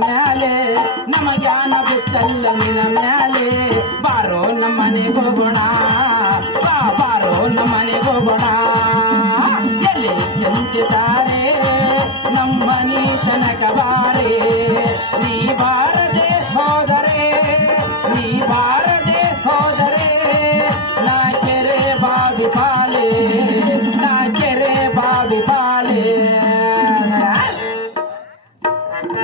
ಮ್ಯಾಲೆ ನಮ್ಮ ಜ್ಞಾನ ಬಿಟ್ಟಲ್ಲ ನಿನ್ನ ಮ್ಯಾಲೆ ಬಾರೋ ನಮ್ಮನೆಗೆ ಹೋಗೋಣ ಬಾರೋ ನಮ್ಮನೆಗೆ ಹೋಗೋಣ ಎಲ್ಲಿ ಕೆಂಚಿದ್ದಾರೆ ನಮ್ಮನೆ ತನಕ ಬಾರೆ ನೀ ಬಾರದೆ ಹೋದರೆ ನಾ ಕೆರೆ ಬಾವಿ ಪಾಲೆ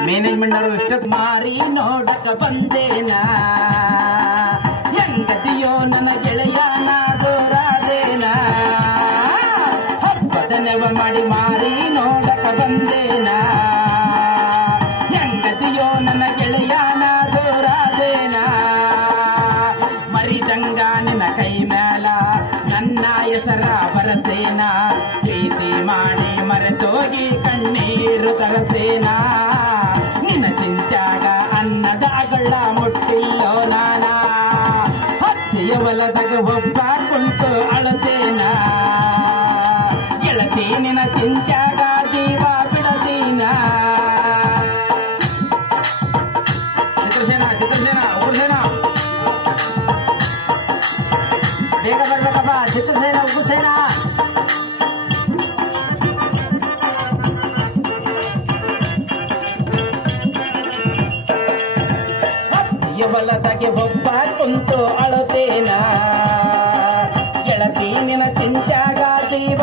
ಮ್ಯಾನೇಜ್ಮೆಂಟ್ ಅವರು ಇಷ್ಟಕ್ಕೆ ಮಾರಿ ನೋಡಕ ಬಂದೇನಾ ಹೆಂಗದಿಯೋ ನನ್ನ ಗೆಳೆಯನ ದೂರಾದೇನಾ ಹಬ್ಬದ ನೆವ ಮಾಡಿ ಮಾರಿ ನೋಡಕ ಬಂದೇನಾ ಹೆಂಗದಿಯೋ ನನ್ನ ಗೆಳೆಯನ ದೂರಾದೇನಾ ಮರಿದಂಗ ನಿನ್ನ ಕೈ ಮ್ಯಾಲ ನನ್ನ ಹೆಸರ ಬರಸೇನಾ ಪ್ರೀತಿ ಮಾಡಿ ಮರೆತೋಗಿ ಕಣ್ಣೀರು ತರಸೇನಾ ನಿನ್ನ ಚಿಂಚಾಗ ಅನ್ನದ ಅಗಳ ಮುಟ್ಟಿಲ್ಲೋ ನಾನ ಹತ್ತಿಯ ಹೊಲದಾಗ ಒಬ್ಬ ಕುಂತು ಅಳತೇನಾ ಗೆಳತಿ ನಿನ್ನ ಚಿಂಚಾಗ ಜೀವ ಬಿಡತೀನಾ ಚಿತ್ರಸೇನ ಬೇಗ ಬರ್ಬೇಕಪ್ಪ ಚಿತ್ರಸೇನ ಉಗುಸೇನ ಹೊಲದಾಗೆ ಒಬ್ಬ ಕುಂತು ಅಳುತ್ತೇನಾ ಗೆಳತಿ ನಿನ್ನ ಚಿಂಚಾಗ ಜೀವ